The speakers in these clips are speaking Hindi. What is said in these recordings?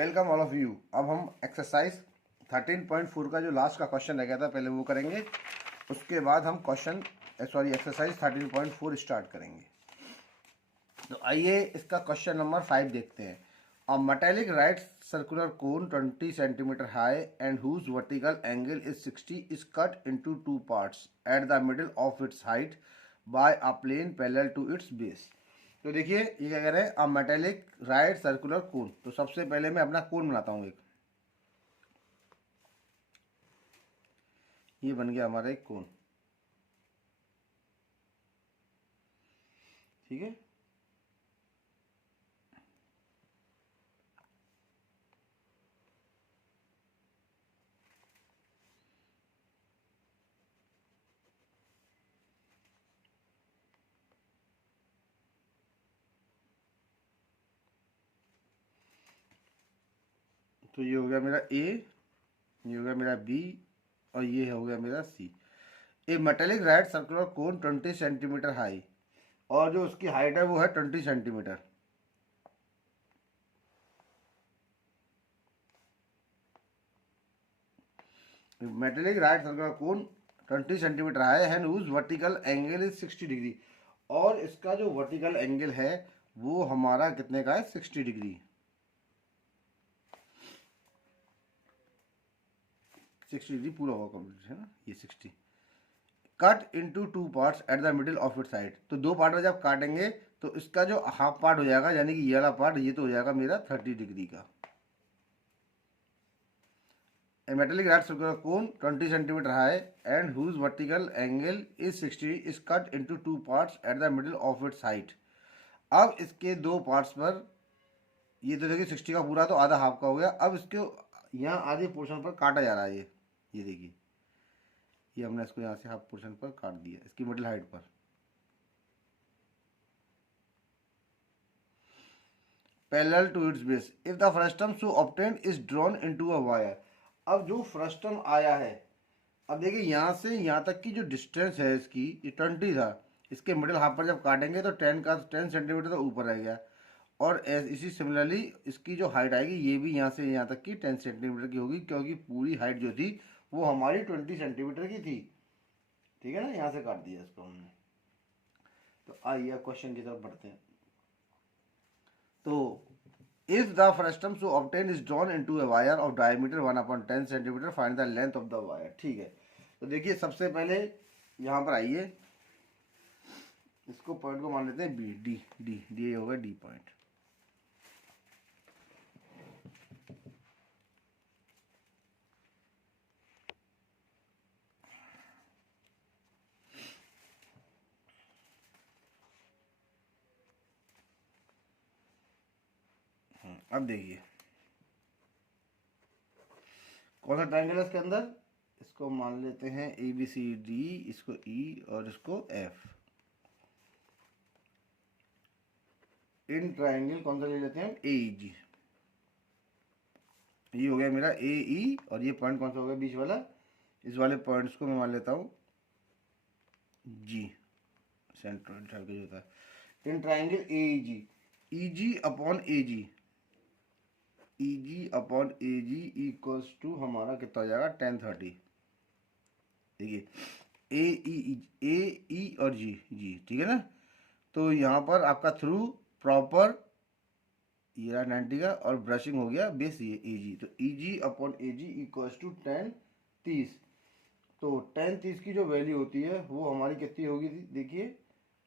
Welcome all of you. अब हम एक्सरसाइज 13.4 का जो लास्ट का क्वेश्चन रह गया था पहले वो करेंगे, उसके बाद हम एक्सरसाइज 13.4 स्टार्ट करेंगे। तो आइए इसका क्वेश्चन नंबर 5 देखते हैं। A metallic right circular cone 20 centimetre high and whose vertical angle is 60 is cut into two parts at the middle of its height by a plane parallel to its base. तो देखिए ये क्या कह रहे हैं, a metallic right circular cone. तो सबसे पहले मैं अपना कोन बनाता हूँ। एक ये बन गया हमारा एक कोन, ठीक है। तो ये हो गया मेरा ए, ये हो गया मेरा बी और ये हो गया मेरा C. A metallic right circular cone 20 centimetre high, और जो उसकी हाइट है वो है 20 centimetre. Metallic right circular cone 20 centimetre high है, whose vertical angle is 60 degree, और इसका जो वर्टिकल एंगल है वो हमारा कितने का है, 60 डिग्री। 60 डिग्री पूरा होगा कंप्लीट, है ना। ये 60 cut into two parts at the middle of it side. तो दो पार्ट में जब काटेंगे तो इसका जो हाफ पार्ट हो जाएगा, यानी कि ये वाला पार्ट, ये तो हो जाएगा मेरा 30 डिग्री का। A metallic right circular cone 20 centimeter high and whose vertical angle is 60 is cut into two parts at the middle of its height। अब इसके दो पार्ट्स पर, ये तो देखिए 60 का पूरा तो आधा हाफ का हो गया। अब इसके यहाँ आधे पोर्शन पर काटा जा रहा है। ये देखिए, ये हमने इसको यहाँ से हाफ पोर्शन पर काट दिया, इसकी मिडिल हाइट पर। Parallel to its base if the frustum so obtained is drawn into a wire. अब जो फ्रस्टम आया है, अब देखिए यहाँ से यहाँ तक की जो डिस्टेंस है इसकी, ये 20 था। इसके मिडिल हाफ पर जब काटेंगे तो 10 सेंटीमीटर तो ऊपर रह गया। और इसी सिमिलरली इसकी जो हाइट आएगी ये भी यहाँ से यहाँ तक की 10 सेंटीमीटर की होगी, क्योंकि पूरी हाइट जो थी वो हमारी 20 सेंटीमीटर की थी, ठीक है ना। यहाँ से काट दिया इसको हमने। तो आइए क्वेश्चन की तरफ बढ़ते हैं। तो if the frustum so obtain is drawn into a wire of diameter 1/10 centimetre, find the length of the wire. ठीक है, तो देखिए सबसे पहले यहाँ पर आइए, इसको पॉइंट को मान लेते हैं बी, डी डी डी होगा डी पॉइंट। अब देखिए कौन सा ट्रायंगल है इसके अंदर, इसको मान लेते हैं ए बी सी डी, इसको ई और इसको एफ। इन ट्रायंगल कौन सा ले लेते हैं, ए ई जी। ये हो गया मेरा ए ई, और ये पॉइंट कौन सा हो गया बीच वाला, इस वाले पॉइंट्स को मैं मान लेता हूँ जी, सेंट्रल सर्कल जो होता है। In triangle A G upon A G, E G upon A G equals to हमारा कितना हो जाएगा 1030। देखिए ए ई और जी जी, ठीक है ना। तो यहाँ पर आपका थ्रू प्रॉपर ये रहा 90 का, और ब्रशिंग हो गया बेस ये ए जी। तो E G upon A G equals to 1030। तो 1030 की जो वैल्यू होती है वो हमारी कितनी होगी, देखिए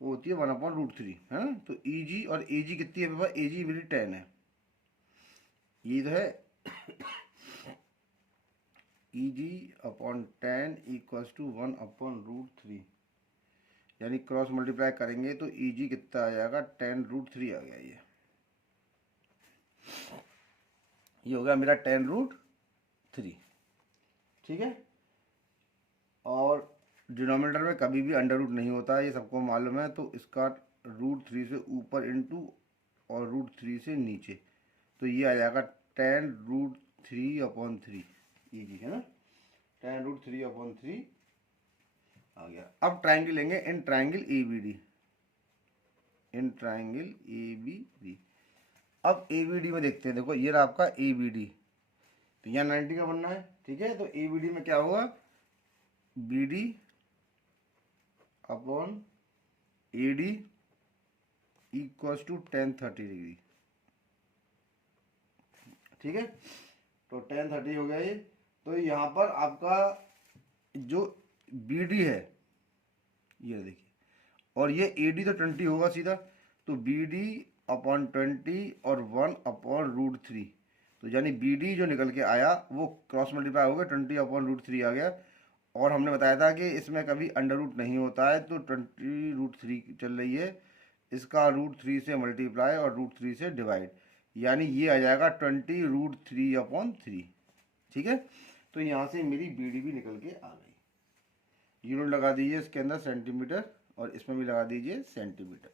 वो होती है 1/√3, है ना। तो ई जी और ए जी कितनी है मेरे पास, ए जी मेरी 10 है, ये तो है ई जी अपॉन 10 इक्वल्स टू 1/√3, यानी क्रॉस मल्टीप्लाई करेंगे तो ई जी कितना आ जाएगा 10√3 आ गया। ये हो गया मेरा 10√3, ठीक है। और डिनोमिनेटर में कभी भी अंडर रूट नहीं होता, ये सबको मालूम है। तो इसका √3 से ऊपर इंटू और √3 से नीचे, तो ये आ जाएगा 10√3/3, ये जी है ना, 10√3/3 आ गया। अब ट्राइंगल लेंगे, in triangle A B D, in triangle A B D. अब ए बी डी में देखते हैं, देखो ये रहा आपका ए बी डी, तो यहाँ 90 का बनना है, ठीक है। तो ए बी डी में क्या होगा, B D upon A D equals to 1030 degree, ठीक है। तो 1030 हो गया ये। तो यहाँ पर आपका जो बी डी है ये देखिए, और ये ए डी तो 20 होगा सीधा, तो बी डी अपॉन 20 और 1/√3, तो यानी बी डी जो निकल के आया वो क्रॉस मल्टीप्लाई हो गया, 20/√3 आ गया। और हमने बताया था कि इसमें कभी अंडर रूट नहीं होता है, तो 20√3 चल रही है, इसका √3 से मल्टीप्लाई और √3 से डिवाइड, यानी ये आ जाएगा 20√3/3, ठीक है। तो यहाँ से मेरी बी डी भी निकल के आ गई। यूनिट लगा दीजिए इसके अंदर सेंटीमीटर, और इसमें भी लगा दीजिए सेंटीमीटर,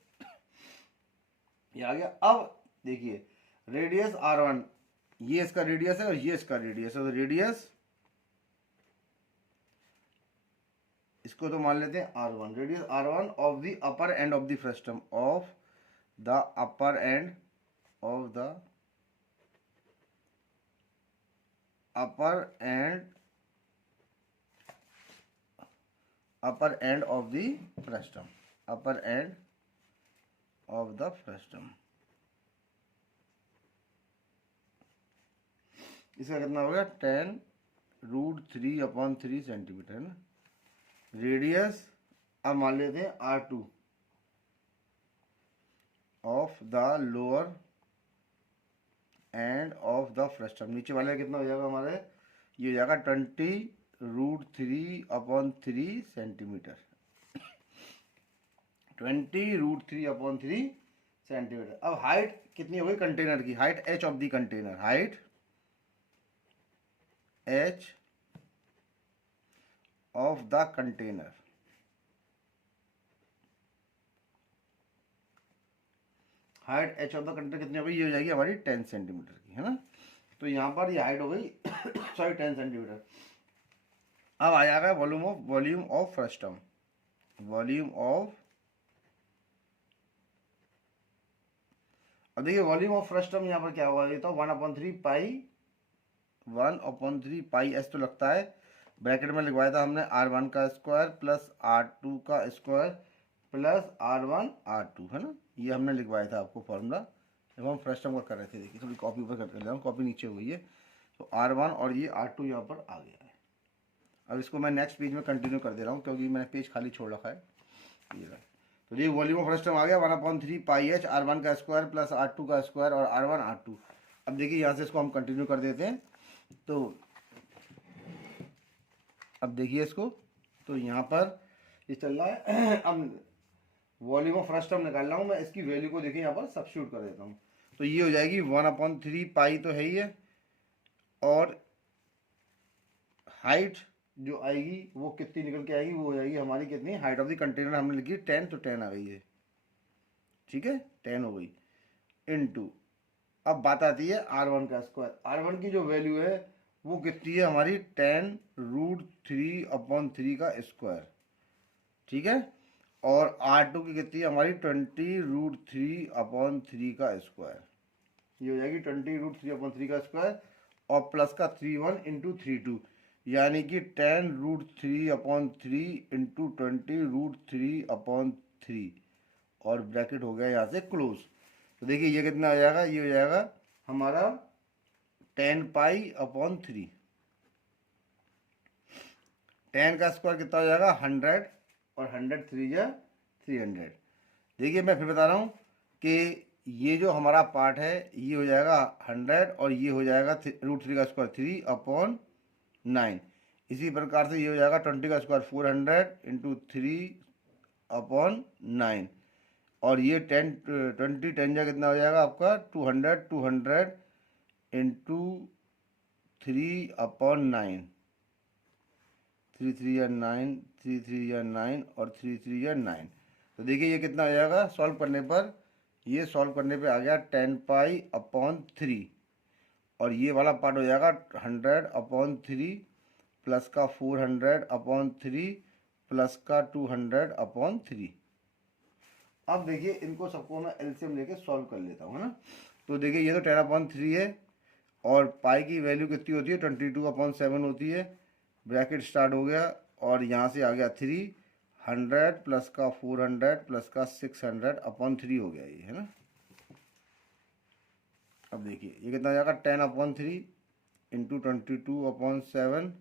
ये आ गया। अब देखिए रेडियस R1, ये इसका रेडियस है और ये इसका रेडियस है, तो रेडियस इसको तो मान लेते हैं R1, radius R1 of the upper end of the frustum, of the upper end of the upper end of the frustum, upper end of the frustum, इसका कितना हो गया 10√3/3 सेंटीमीटर, है ना। रेडियस अब मान लेते हैं R2 of the lower end of the frustum, नीचे वाले कितना हो जाएगा हमारे, ये हो जाएगा 20√3/3 सेंटीमीटर, 20√3/3 सेंटीमीटर। अब हाइट कितनी हो गई कंटेनर की, height H of the container, height H of the container, height H of the container कितनी हो गई, ये हो जाएगी हमारी 10 सेंटीमीटर की, है ना। तो यहाँ पर ये हाइट हो गई सॉरी 10 सेंटीमीटर। अब आ जाएगा volume of frustum, volume of, अब देखिए वॉल्यूम ऑफ फ्रस्टम यहाँ पर क्या होगा, ये तो 1/3 पाई एस तो लगता है, ब्रैकेट में लिखवाया था हमने R1 का स्क्वायर प्लस R2 का स्क्वायर प्लस R1 R2, है ना, ये हमने लिखवाया था आपको फॉर्मूला जब हम फ्रस्टम का कर रहे थे। देखिए थोड़ी कॉपी ऊपर कर रहा हूँ, कॉपी नीचे हुई है, तो R1 और ये R2 यहाँ पर आ गया है। अब इसको मैं नेक्स्ट पेज में कंटिन्यू कर दे रहा हूँ क्योंकि मैंने पेज खाली छोड़ रखा है, ये रहा। तो ये वॉल्यूम ऑफ फ्रस्टम आ गया 1/3 पाई एच, R1 का स्क्वायर प्लस R2 का स्क्वायर और R1 R2। अब देखिए यहाँ से इसको हम कंटिन्यू कर देते हैं, तो अब देखिए इसको, तो यहाँ पर ये चल रहा है अब वॉल्यूम ऑफ फ्रस्टम निकाल रहा हूँ मैं, इसकी वैल्यू को देखिए यहाँ पर सब्स्टिट्यूट कर देता हूँ, तो ये हो जाएगी 1/3 पाई तो है ही है, और हाइट जो आएगी वो कितनी निकल के आएगी, वो हो जाएगी हमारी कितनी, हाइट ऑफ द कंटेनर हमने लिखी 10, तो 10 आ गई है, ठीक है 10 हो गई, इनटू अब बात आती है R1 का स्क्वायर, R1 की जो वैल्यू है वो कितनी है हमारी 10√3/3 का स्क्वायर, ठीक है, और R2 की कितनी है हमारी 20√3/3 का स्क्वायर, ये हो जाएगी 20√3/3 का स्क्वायर, और प्लस का 31 इंटू 32, यानी कि 10√3/3 इंटू 20√3/3, और ब्रैकेट हो गया यहाँ से क्लोज। तो देखिए ये कितना हो जाएगा, ये हो जाएगा हमारा 10π/3, 10 का स्क्वायर कितना हो जाएगा 100, और 100 3 या 300। देखिए मैं फिर बता रहा हूँ कि ये जो हमारा पार्ट है ये हो जाएगा 100, और ये हो जाएगा √3 का स्क्वायर 3/9, इसी प्रकार से ये हो जाएगा 20 का स्क्वायर 400 इंटू 3/9, और ये 10 जा कितना हो जाएगा आपका 200 इंटू 3/9, 3 3 या 9, 3 3 या 9 और 3 3 या 9। तो देखिए ये कितना हो जाएगा सॉल्व करने पर, ये सॉल्व करने पे आ गया 10π/3, और ये वाला पार्ट हो जाएगा 100/3 प्लस का 400/3 प्लस का 200/3। अब देखिए इनको सबको मैं एलसीएम लेके सॉल्व कर लेता हूँ, है ना। तो देखिए ये तो 10/3 है, और पाई की वैल्यू कितनी होती है, 22/7 होती है। ब्रैकेट स्टार्ट हो गया, और यहाँ से आ गया 300 प्लस का 400 प्लस का 600/3 हो गया ये, है ना। अब देखिए ये कितना हो जाएगा, 10/3 इंटू 22/7,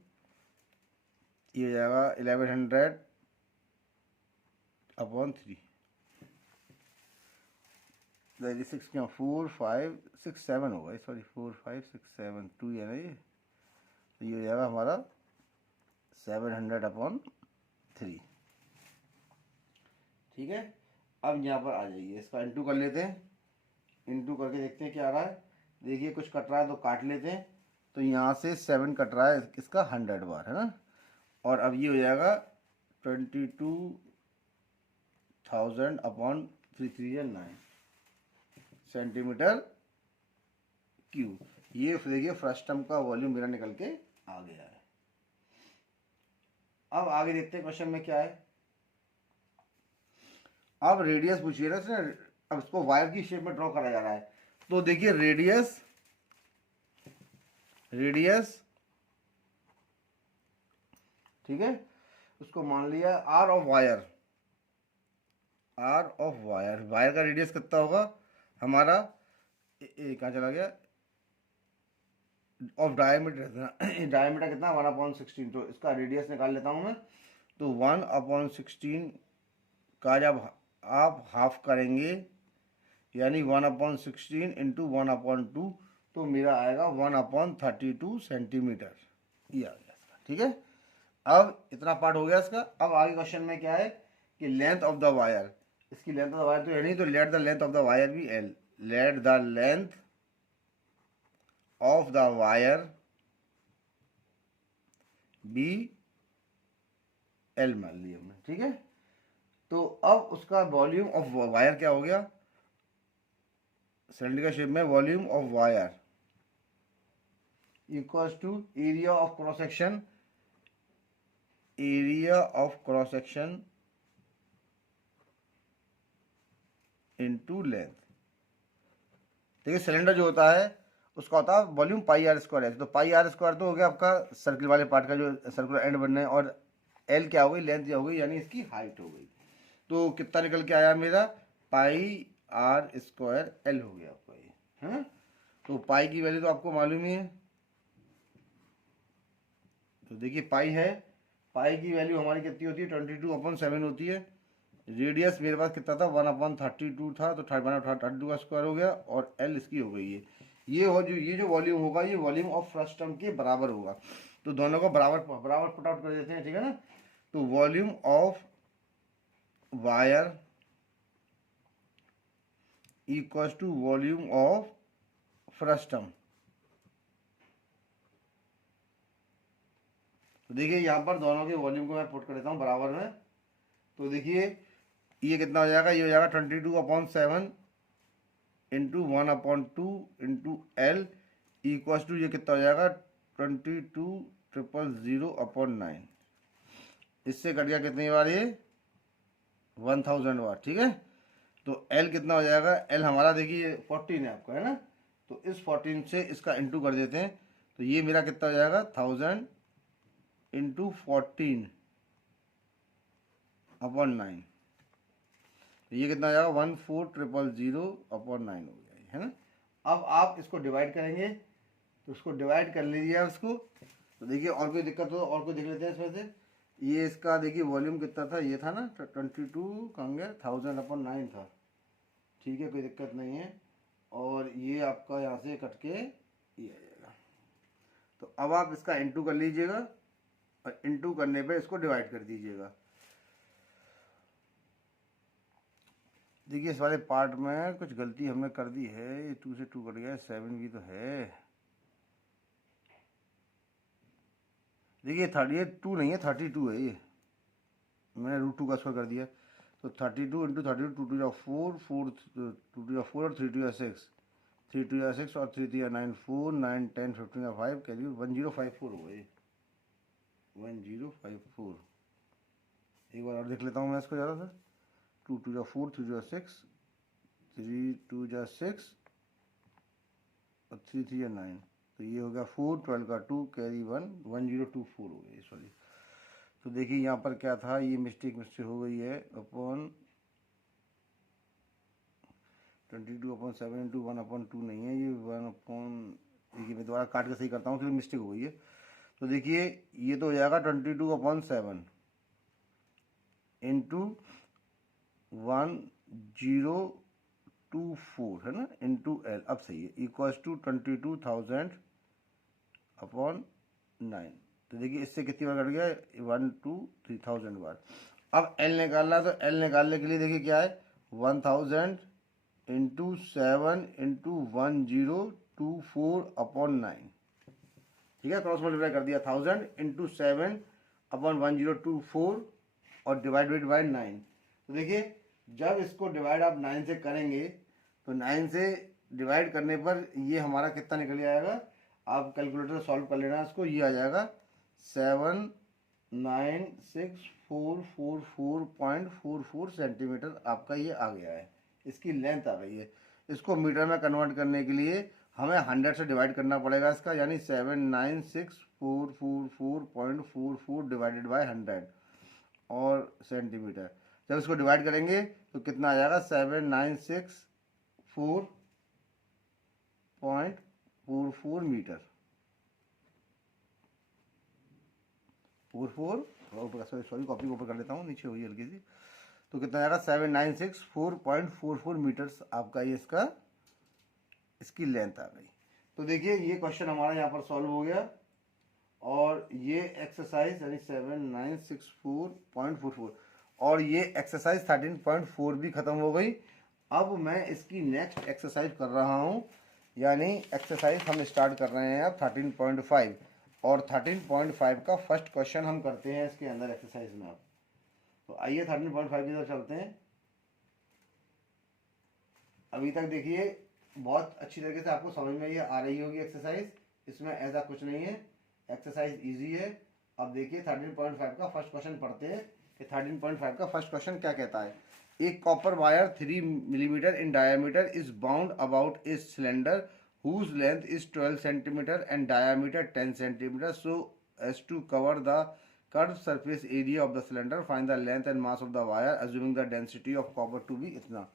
ये हो जाएगा 1100/3। 6 क्या 4 5 6 7 होगा, सॉरी 4 5 6 7 2 है ना ये, तो ये हो जाएगा हमारा 700/3। ठीक है, अब यहाँ पर आ जाइए, इसका इंटू कर लेते हैं। इंटू करके देखते हैं क्या आ रहा है। देखिए कुछ कट रहा है तो काट लेते हैं। तो यहाँ से 7 कट रहा है, इसका 100 बार, है ना। और अब ये हो जाएगा 22,000/339 सेंटीमीटर क्यूब। ये देखिए फ्रस्टम का वॉल्यूम मेरा निकल के आ गया है। अब आगे देखते हैं क्वेश्चन में क्या है। अब रेडियस पूछिए ना इसने, अब इसको वायर की शेप में ड्रॉ करा जा रहा है। तो देखिए रेडियस ठीक है, उसको मान लिया आर ऑफ वायर। वायर का रेडियस कितना होगा हमारा, कहाँ चला गया, ऑफ डायमीटर डायमीटर कितना 1/16, तो इसका रेडियस निकाल लेता हूँ मैं। तो 1/16 का जब आप हाफ करेंगे, यानी 1/16 इंटू 1/2, तो मेरा आएगा 1/32 सेंटीमीटर, ये आ गया इसका। ठीक है, अब इतना पार्ट हो गया इसका। अब आगे क्वेश्चन में क्या है कि लेंथ ऑफ द वायर, इसकी लेंथ ऑफ द वायर तो है नहीं, तो let the length of the wire भी L. Let the length of the wire be L मान लिया हमने। ठीक है, तो अब उसका वॉल्यूम ऑफ वायर क्या हो गया, सिलेंडर शेप में volume of wire equals to area of cross section into length. देखिए सिलेंडर जो होता है उसका होता है वॉल्यूम πr² है, तो πr² तो हो गया आपका सर्किल वाले पार्ट का जो सर्कुलर एंड बनना है, और एल क्या हो गई, लेंथ क्या हो गई, यानी इसकी हाइट हो गई। तो कितना निकल के आया मेरा, πr² एल हो गया आपका ये, है ना। तो पाई की वैल्यू तो आपको मालूम ही है। तो देखिए पाई है, पाई की वैल्यू हमारी कितनी होती है, 22/7 होती है। रेडियस मेरे पास कितना था, 1/32 था, तो 1/32 का स्क्वायर हो गया, और एल इसकी हो गई है। ये जो वॉल्यूम होगा, ये वॉल्यूम ऑफ फ्रस्टम के बराबर होगा। तो दोनों को बराबर पुट आउट कर देते हैं, ठीक है ना। तो volume of wire equals to volume of frustum. तो देखिए यहाँ पर दोनों के वॉल्यूम को मैं पुट कर देता हूँ बराबर में। तो देखिए ये कितना हो जाएगा, ये हो जाएगा 22/7 into 1/2 into L equals to, ये कितना हो जाएगा 22,000/9। इससे कट गया कितनी बार, ये 1000 बार। ठीक है, तो एल कितना हो जाएगा, एल हमारा देखिए 14 है आपका, है ना। तो इस 14 से इसका इंटू कर देते हैं, तो ये मेरा कितना हो जाएगा 1000 इंटू 14/9। ये कितना हो जाएगा 14,000/9 हो गया, है ना। अब आप इसको डिवाइड करेंगे, तो उसको डिवाइड कर लीजिए उसको। तो देखिए और कोई दिक्कत हो और कोई देख लेते हैं इसमें से। ये इसका देखिए वॉल्यूम कितना था, ये था ना 22 कहाँ गया 1000/9 था। ठीक है, कोई दिक्कत नहीं है। और ये आपका यहाँ से कट के ये आ जाएगा। तो अब आप इसका इंटू कर लीजिएगा, और इंटू करने पे इसको डिवाइड कर दीजिएगा। देखिए इस वाले पार्ट में कुछ गलती हमने कर दी है, ये 2 से 2 कट गया, 7 भी तो है। देखिए 2 नहीं है, 32 है ये, मैंने √2 का स्क्वायर कर दिया। तो 32 इंटू 32, 2 2 4 4 2 2 4 और 3 2 6 3 2 6 और 3 3 9 4 9 10 15 5 कैलकुलेट 1054 होगा ये, 1054। एक बार और देख लेता हूँ मैं इसको ज़्यादा सा। 2 2 4 3 2 6 3 2 6 और 3 3 या 9, तो ये हो गया 4, 12 का 2 कैरी 1, 1024 हो गई सॉरी। तो देखिए यहाँ पर क्या था, ये मिस्टेक हो गई है, अपॉन 22/7 इंटू 1/2 नहीं है ये 1 देखिए मैं दोबारा काट के सही करता हूँ, फिर मिस्टेक हो गई है। तो देखिए ये तो हो जाएगा 22/7 इंटू 1024 है ना, इंटू एल, अब सही है, इक्वल्स टू 22,000/9। तो देखिए इससे कितनी बार कट गया, 1 2 3,000 बार। अब एल निकालना है, तो एल निकालने के लिए देखिए क्या है, 1000 इंटू 7 इंटू 1024/9, ठीक है, क्रॉस मल्टीप्लाई कर दिया, 1000 इंटू 7/1024 और डिवाइडेड बाय 9। तो देखिए जब इसको डिवाइड आप 9 से करेंगे तो 9 से डिवाइड करने पर ये हमारा कितना निकल आएगा, आप कैलकुलेटर सॉल्व कर लेना इसको, ये आ जाएगा 796,444.44 सेंटीमीटर आपका ये आ गया है, इसकी लेंथ आ गई है। इसको मीटर में कन्वर्ट करने के लिए हमें 100 से डिवाइड करना पड़ेगा इसका, यानी 796,444.44 डिवाइडेड बाय 100 और सेंटीमीटर। जब इसको डिवाइड करेंगे तो कितना आ जाएगा, 796.44 मीटर, 44 सॉरी कॉपी को ऊपर कर लेता हूँ, नीचे हुई हल्की सी। तो कितना आएगा, 796.44 मीटर्स आपका ये इसका इसकी लेंथ आ गई। तो देखिए ये क्वेश्चन हमारा यहाँ पर सॉल्व हो गया, और ये एक्सरसाइज यानी 7,964.44 और ये एक्सरसाइज 13.4 भी खत्म हो गई। अब मैं इसकी नेक्स्ट एक्सरसाइज कर रहा हूँ, यानी एक्सरसाइज हम स्टार्ट कर रहे हैं अब 13.5, और 13.5 का फर्स्ट क्वेश्चन हम करते हैं इसके अंदर एक्सरसाइज में। अब तो आइए 13.5 की तरफ चलते हैं। अभी तक देखिए बहुत अच्छी तरीके से आपको समझ में ये आ रही होगी एक्सरसाइज, इसमें ऐसा कुछ नहीं है, एक्सरसाइज इजी है। अब देखिए 13.5 का फर्स्ट क्वेश्चन पढ़ते हैं कि 13.5 का फर्स्ट क्वेश्चन क्या कहता है। एक copper wire 3 millimetre in diameter is bound about a cylinder whose length is 12 centimeter and diameter 10 centimeter so as to cover the curved surface area of the cylinder. Find the length and mass of the wire assuming the density of copper to be इतना।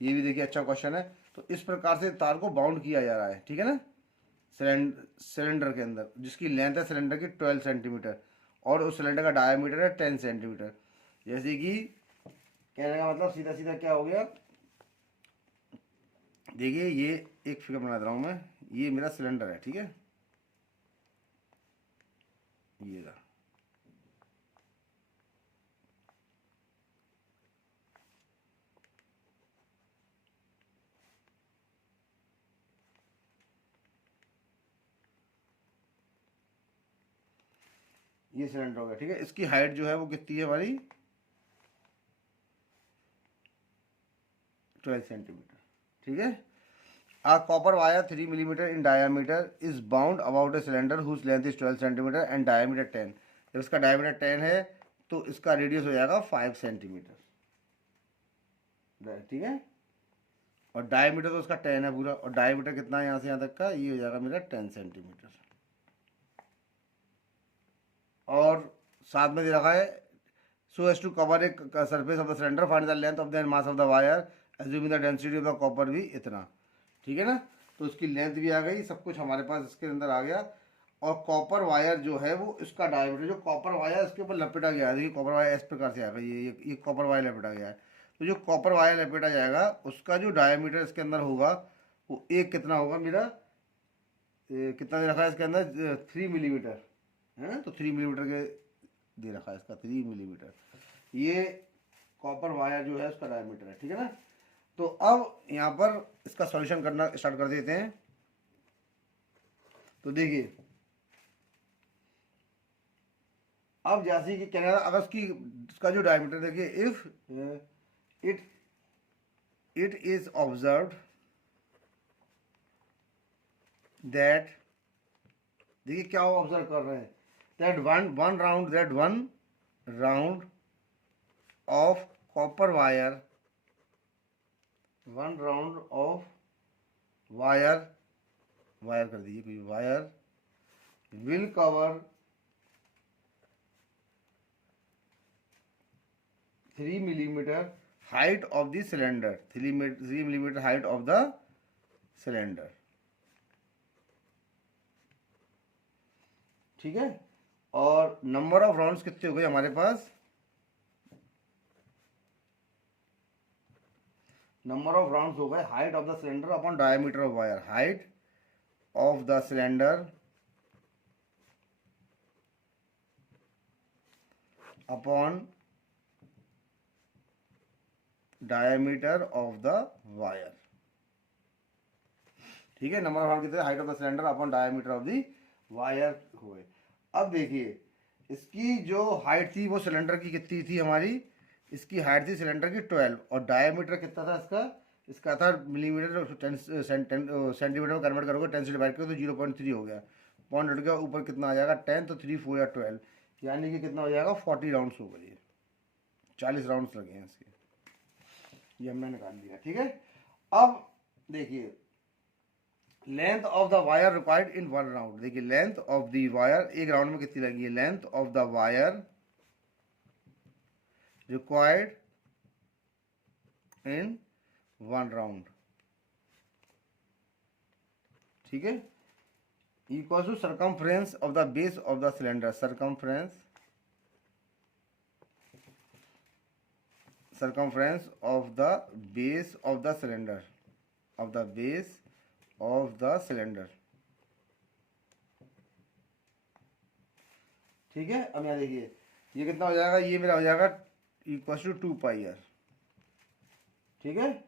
ये भी देखिए अच्छा क्वेश्चन है। तो इस प्रकार से तार को बाउंड किया जा रहा है, ठीक है ना, सिलेंडर के अंदर, जिसकी लेंथ है सिलेंडर की 12 सेंटीमीटर और उस सिलेंडर का डायमीटर है 10 सेंटीमीटर। जैसे कि कहने का मतलब सीधा सीधा क्या हो गया, देखिए ये एक फिगर बना रहा हूँ मैं, ये मेरा सिलेंडर है, ठीक है, ये रहा, ये सिलेंडर हो गया, ठीक है। इसकी हाइट जो है वो कितनी है हमारी, 12 सेंटीमीटर, ठीक है। A copper wire 3 millimeter in diameter is bound about a cylinder whose length is 12 centimeter and diameter 10। जब इसका डायमीटर 10 है तो इसका रेडियस हो जाएगा 5 सेंटीमीटर, ठीक है, और डायमीटर तो उसका 10 है पूरा, और डायमीटर कितना है यहाँ से यहाँ तक का, ये हो जाएगा मेरा 10 सेंटीमीटर। और साथ में दे रखा है so as to cover a surface of the cylinder, find the length of the mass of the wire assuming the density of the copper भी इतना, ठीक है ना। तो उसकी लेंथ भी आ गई, सब कुछ हमारे पास इसके अंदर आ गया। और कॉपर वायर जो है वो इसका डायमीटर, जो कॉपर वायर इसके ऊपर लपेटा गया है, देखिए कॉपर वायर इस प्रकार से आ गई, ये कॉपर वायर लपेटा गया है। तो जो कॉपर वायर लपेटा जाएगा उसका जो डायमीटर इसके अंदर होगा वो एक कितना होगा मेरा, कितना दे रखा है इसके अंदर, 3 मिलीमीटर है, तो 3 मिलीमीटर के दे रखा है इसका, 3 मिलीमीटर ये कॉपर वायर जो है उसका डायमीटर है, ठीक है ना। तो अब यहाँ पर इसका सॉल्यूशन करना स्टार्ट कर देते हैं। तो देखिए अब जैसे कि कहना, अगर इसका जो डायमीटर देखिए, if it is observed that, देखिए क्या वो ऑब्जर्व कर रहे हैं, that one round of copper wire, one round of wire wire कर दीजिए, कोई wire will cover 3 millimetre height of the cylinder, 3 millimetre height of the cylinder. ठीक है, और नंबर ऑफ राउंड्स कितने हो गए हमारे पास, नंबर ऑफ राउंड्स हो गए height of the cylinder upon diameter of wire, height of the cylinder upon diameter of the wire. ठीक है, नंबर ऑफ राउंड कितने, height of the cylinder upon diameter of the wire हुए। अब देखिए इसकी जो हाइट थी वो सिलेंडर की कितनी थी हमारी, इसकी हाइट थी सिलेंडर की 12 और डायमीटर कितना था इसका, इसका था मिलीमीटर, 10 सेंटीमीटर में कन्वर्ट करोगे 10 से डिवाइड करो तो 0.3 हो गया, पॉइंट हट गया, ऊपर कितना आ जाएगा 10, तो 3 4 या 12, यानी कि कितना हो जाएगा 40 राउंड्स हो गए, 40 राउंड्स लगे हैं इसके, ये हमने निकाल लिया। ठीक है, अब देखिए length of the wire required in 1 round, देखिए लेंथ ऑफ द वायर एक राउंड में कितनी लगी है, length of the wire required in 1 round, ठीक है, equal to circumference of the base of the cylinder, circumference of the base of the cylinder, of the base of the cylinder. ठीक है, अब यहाँ देखिए ये कितना हो जाएगा, ये मेरा हो जाएगा इक्वल टू 2 पाई आर। ठीक है,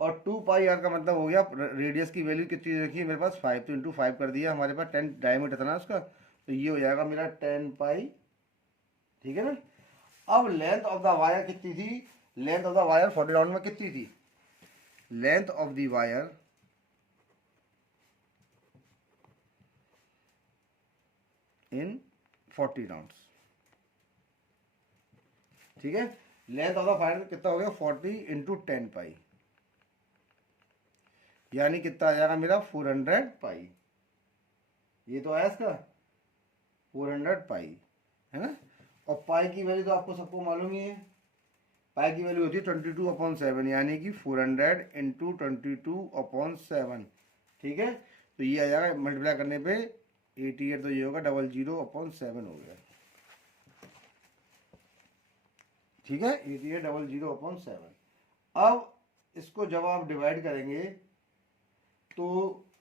और 2 पाई आर का मतलब हो गया रेडियस की वैल्यू कितनी रखी है मेरे पास 5, तो इंटू 5 कर दिया, हमारे पास 10 डायमीटर था ना उसका, तो ये हो जाएगा मेरा 10 पाई। ठीक है ना, अब लेंथ ऑफ द वायर कितनी थी, length of the wire 40 round में कितनी थी, length of the wire in 40 rounds. ठीक है, लेंथ ऑफ द वायर कितना हो गया 40 इंटू 10 पाई, यानी कितना आ जाएगा मेरा 400 पाई, ये तो आया इसका 400 पाई, है ना, और पाई की वैल्यू तो आपको सबको मालूम ही है, पाई की वैल्यू होती है 22/7, यानी कि 400 इंटू 22/7। ठीक है, तो ये आ जाएगा मल्टीप्लाई करने पे 88, तो ये होगा 007 हो गया। ठीक है, 88 007। अब इसको जब आप डिवाइड करेंगे तो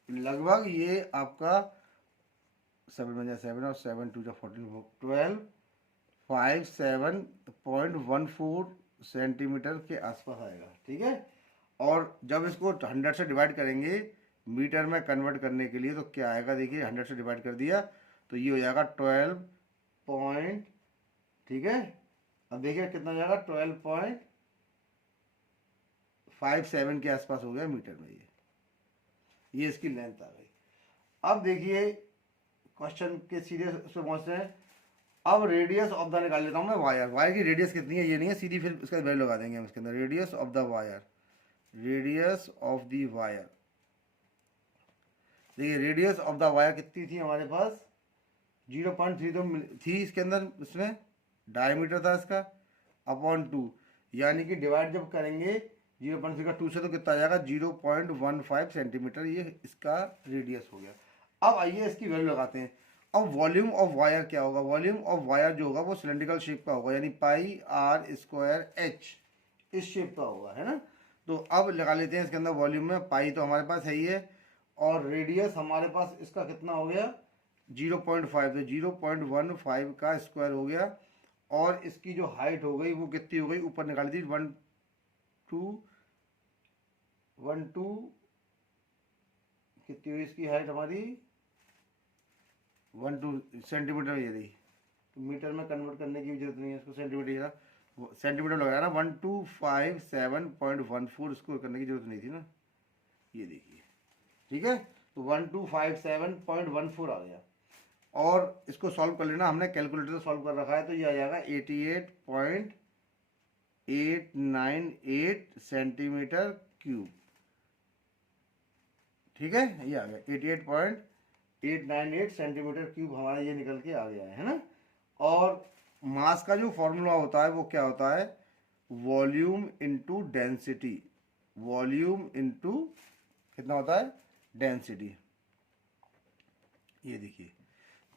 लगभग ये आपका 7 और 7 2 14 12 57.14 सेंटीमीटर के आसपास आएगा। ठीक है, और जब इसको 100 से डिवाइड करेंगे मीटर में कन्वर्ट करने के लिए तो क्या आएगा, देखिए 100 से डिवाइड कर दिया तो ये हो जाएगा 12 पॉइंट। ठीक है, अब देखिए कितना हो जाएगा 12.57 के आसपास हो गया मीटर में, ये इसकी लेंथ आ गई। अब देखिए क्वेश्चन के सीधे उसमें पहुंचते हैं। अब रेडियस ऑफ द निकाल लेता हूँ मैं, वायर, वायर की रेडियस कितनी है ये नहीं है, सीधी फिर उसका वैल्यू लगा देंगे हम इसके अंदर, radius of the wire, radius of the wire. देखिए रेडियस ऑफ द वायर कितनी थी हमारे पास 0.3 तो थी इसके अंदर, इसमें डायमीटर था इसका अपॉन 2, यानी कि डिवाइड जब करेंगे 0.3 का 2 से तो कितना आ जाएगा 0.15 सेंटीमीटर, ये इसका रेडियस हो गया। अब आइए इसकी वैल्यू लगाते हैं। अब वॉल्यूम ऑफ वायर क्या होगा, वॉल्यूम ऑफ वायर जो होगा वो सिलेंड्रिकल शेप का होगा, यानी पाई आर स्क्वायर एच इस शेप का होगा, है ना। तो अब लगा लेते हैं इसके अंदर वॉल्यूम में, पाई तो हमारे पास है ही है, और रेडियस हमारे पास इसका कितना हो गया 0.5, तो 0.15 का स्क्वायर हो गया, और इसकी जो हाइट हो गई वो कितनी हो गई, ऊपर निकाली थी 1 2 कितनी हुई इसकी हाइट हमारी 1 2 सेंटीमीटर, ये रही, तो मीटर में कन्वर्ट करने की जरूरत नहीं है, इसको सेंटीमीटर सेंटीमीटर लगाया ना, 1257.14 इसको करने की जरूरत नहीं थी ना, ये देखिए। ठीक है, तो 1257.14 आ गया, और इसको सॉल्व कर लेना, हमने कैलकुलेटर से सॉल्व कर रखा है, तो ये आ जाएगा 88.898 सेंटीमीटर क्यूब। ठीक है, ये आ गया 88.898 सेंटीमीटर क्यूब हमारा ये निकल के आ गया है ना। और मास का जो फॉर्मूला होता है वो क्या होता है, volume into density, volume into कितना होता है, डेंसिटी। ये देखिए,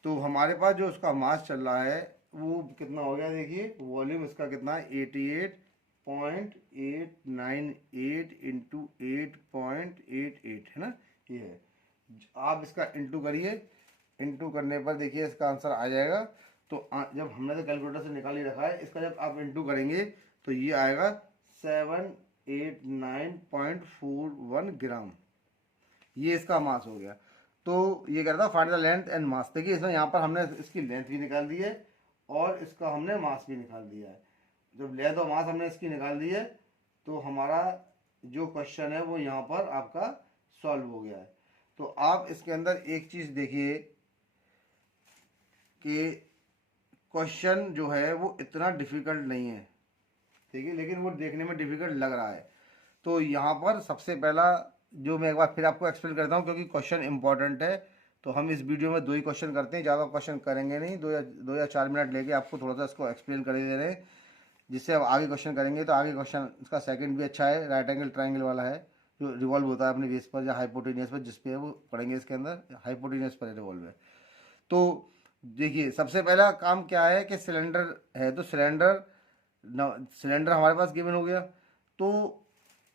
तो हमारे पास जो उसका मास चल रहा है वो कितना हो गया, देखिए वॉल्यूम इसका कितना है 88.898 इंटू 8.88 है ना, ये है। आप इसका इंटू करिए, इंटू करने पर देखिए इसका आंसर आ जाएगा। तो जब हमने तो कैलकुलेटर से निकाल ही रखा है, इसका जब आप इंटू करेंगे तो ये आएगा 789.41 ग्राम, ये इसका मास हो गया। तो ये कह रहा था find the length and mass. देखिए इसमें यहाँ पर हमने इसकी लेंथ भी निकाल दी है और इसका हमने मास भी निकाल दिया है। जब लेंथ और मास हमने इसकी निकाल दी है तो हमारा जो क्वेश्चन है वो यहाँ पर आपका सॉल्व हो गया है। तो आप इसके अंदर एक चीज़ देखिए कि क्वेश्चन जो है वो इतना डिफ़िकल्ट नहीं है, ठीक है, लेकिन वो देखने में डिफ़िकल्ट लग रहा है। तो यहाँ पर सबसे पहला जो मैं एक बार फिर आपको एक्सप्लेन करता हूँ, क्योंकि क्वेश्चन इंपॉर्टेंट है। तो हम इस वीडियो में 2 ही क्वेश्चन करते हैं, ज़्यादा क्वेश्चन करेंगे नहीं, 2 या 4 मिनट लेके आपको थोड़ा सा इसको एक्सप्लेन कर दे रहे हैं, जिससे अब आगे क्वेश्चन करेंगे। तो आगे क्वेश्चन इसका सेकंड भी अच्छा है, राइट एंगल ट्राइंगल वाला है, जो रिवॉल्व होता है अपने बेस पर या हाइपोटेनियस पर, जिस पे है वो पढ़ेंगे इसके अंदर, हाइपोटेनियस पर रिवॉल्व है। तो देखिए सबसे पहला काम क्या है कि सिलेंडर है, तो सिलेंडर हमारे पास गिवन हो गया। तो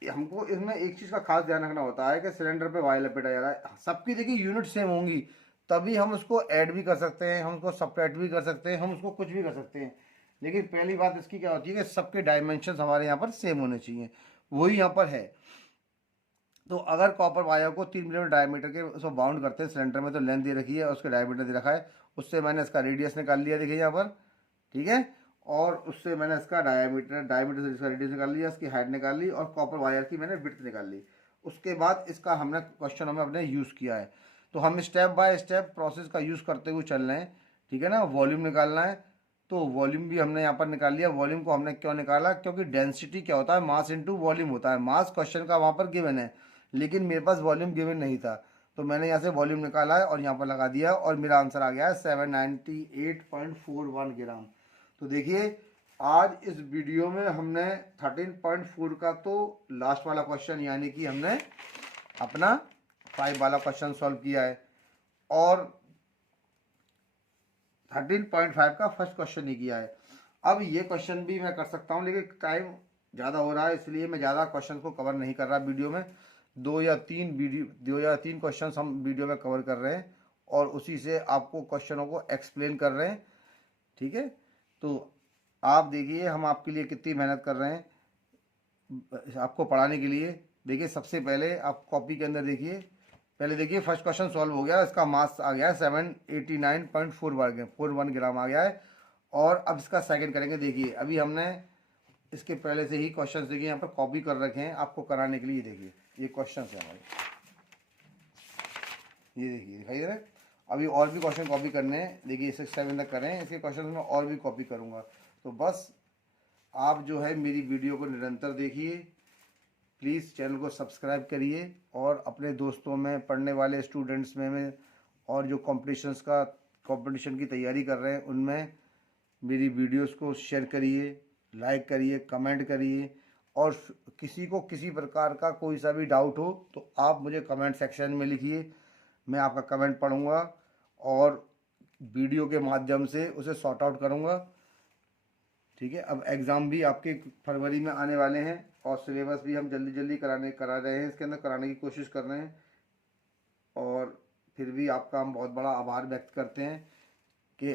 हमको इसमें एक चीज़ का खास ध्यान रखना होता है कि सिलेंडर पे वायर लपेटा जा रहा है, सबकी देखिए यूनिट सेम होंगी, तभी हम उसको ऐड भी कर सकते हैं, हम उसको सब्ट्रैक्ट भी कर सकते हैं, हम उसको कुछ भी कर सकते हैं। लेकिन पहली बात इसकी क्या होती है कि सबके डायमेंशन हमारे यहाँ पर सेम होने चाहिए, वही यहाँ पर है। तो अगर कॉपर वायर को 3 मिलीमीटर डायमीटर के उसको बाउंड करते हैं सिलेंडर में, तो लेंथ दे रखी है और उसके डायमीटर दे रखा है, उससे मैंने इसका रेडियस निकाल लिया, देखिए यहाँ पर, ठीक है। और उससे मैंने इसका डायमीटर से इसका रेडियस निकाल लिया, इसकी हाइट निकाल ली और कॉपर वायर की मैंने विड्थ निकाल ली। उसके बाद इसका हमने क्वेश्चन हमें अपने यूज़ किया है। तो हम स्टेप बाय स्टेप प्रोसेस का यूज़ करते हुए चल रहे हैं, ठीक है ना। वॉल्यूम निकालना है, तो वॉल्यूम भी हमने यहाँ पर निकाल लिया। वॉल्यूम को हमने क्यों निकाला, क्योंकि डेंसिटी क्या होता है, मास इंटू वॉल्यूम होता है। मास क्वेश्चन का वहाँ पर गिवन है, लेकिन मेरे पास वॉल्यूम गिवन नहीं था, तो मैंने यहाँ से वॉल्यूम निकाला है और यहाँ पर लगा दिया और मेरा आंसर आ गया है 798.41 ग्राम। तो देखिए आज इस वीडियो में हमने 13.4 का तो लास्ट वाला क्वेश्चन यानी कि हमने अपना 5 वाला क्वेश्चन सॉल्व किया है और 13.5 का फर्स्ट क्वेश्चन ही किया है। अब ये क्वेश्चन भी मैं कर सकता हूँ, लेकिन टाइम ज़्यादा हो रहा है, इसलिए मैं ज़्यादा क्वेश्चन को कवर नहीं कर रहा वीडियो में। 2 या 3 क्वेश्चन हम वीडियो में कवर कर रहे हैं और उसी से आपको क्वेश्चनों को एक्सप्लेन कर रहे हैं, ठीक है। तो आप देखिए हम आपके लिए कितनी मेहनत कर रहे हैं आपको पढ़ाने के लिए। देखिए सबसे पहले आप कॉपी के अंदर देखिए, पहले देखिए फर्स्ट क्वेश्चन सॉल्व हो गया, इसका मास आ गया है 789.41 ग्राम आ गया है। और अब इसका सेकंड करेंगे। देखिए अभी हमने इसके पहले से ही क्वेश्चन देखिए यहाँ पर कॉपी कर रखे हैं आपको कराने के लिए। देखिए ये क्वेश्चन है हमारे, ये देखिए दिखाई दे रहा है। अभी और भी क्वेश्चन कॉपी करने हैं, देखिए 6-7 तक करें, इसके क्वेश्चन में और भी कॉपी करूँगा। तो बस आप जो है मेरी वीडियो को निरंतर देखिए, प्लीज़ चैनल को सब्सक्राइब करिए और अपने दोस्तों में, पढ़ने वाले स्टूडेंट्स में और जो कंपटीशन की तैयारी कर रहे हैं उनमें मेरी वीडियोस को शेयर करिए, लाइक करिए, कमेंट करिए। और किसी को किसी प्रकार का कोई सा भी डाउट हो तो आप मुझे कमेंट सेक्शन में लिखिए, मैं आपका कमेंट पढ़ूंगा और वीडियो के माध्यम से उसे सॉर्ट आउट करूंगा, ठीक है। अब एग्ज़ाम भी आपके फरवरी में आने वाले हैं और सिलेबस भी हम जल्दी जल्दी करा रहे हैं, इसके अंदर कराने की कोशिश कर रहे हैं। और फिर भी आपका हम बहुत बड़ा आभार व्यक्त करते हैं कि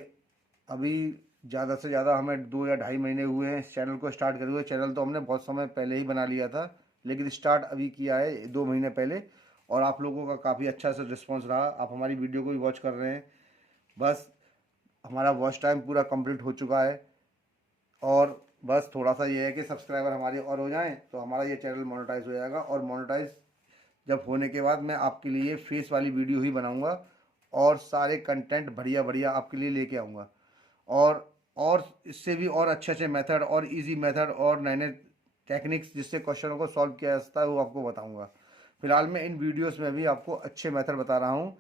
अभी ज़्यादा से ज़्यादा हमें 2 या 2.5 महीने हुए हैं इस चैनल को स्टार्ट करे हुए। चैनल तो हमने बहुत समय पहले ही बना लिया था, लेकिन स्टार्ट अभी किया है 2 महीने पहले और आप लोगों का काफ़ी अच्छा सा रिस्पॉन्स रहा। आप हमारी वीडियो को भी वॉच कर रहे हैं। बस हमारा वॉच टाइम पूरा कंप्लीट हो चुका है और बस थोड़ा सा ये है कि सब्सक्राइबर हमारे और हो जाएं तो हमारा ये चैनल मोनेटाइज हो जाएगा। और मोनेटाइज जब होने के बाद मैं आपके लिए फेस वाली वीडियो ही बनाऊंगा और सारे कंटेंट बढ़िया बढ़िया आपके लिए लेके आऊँगा और इससे भी और अच्छे अच्छे मेथड और इजी मेथड और नए नए टेक्निक्स जिससे क्वेश्चनों को सॉल्व किया जा सकता है वो आपको बताऊंगा। फिलहाल मैं इन वीडियोस में भी आपको अच्छे मेथड बता रहा हूँ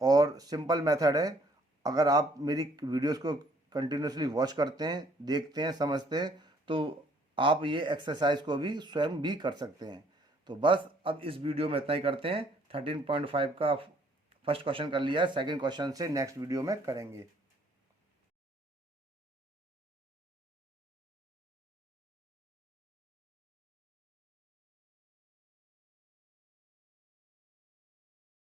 और सिंपल मेथड है। अगर आप मेरी वीडियोस को कंटिन्यूसली वॉच करते हैं, देखते हैं, समझते हैं, तो आप ये एक्सरसाइज को भी स्वयं भी कर सकते हैं। तो बस अब इस वीडियो में इतना ही करते हैं। 13.5 का फर्स्ट क्वेश्चन कर लिया है, सेकंड क्वेश्चन से नेक्स्ट वीडियो में करेंगे।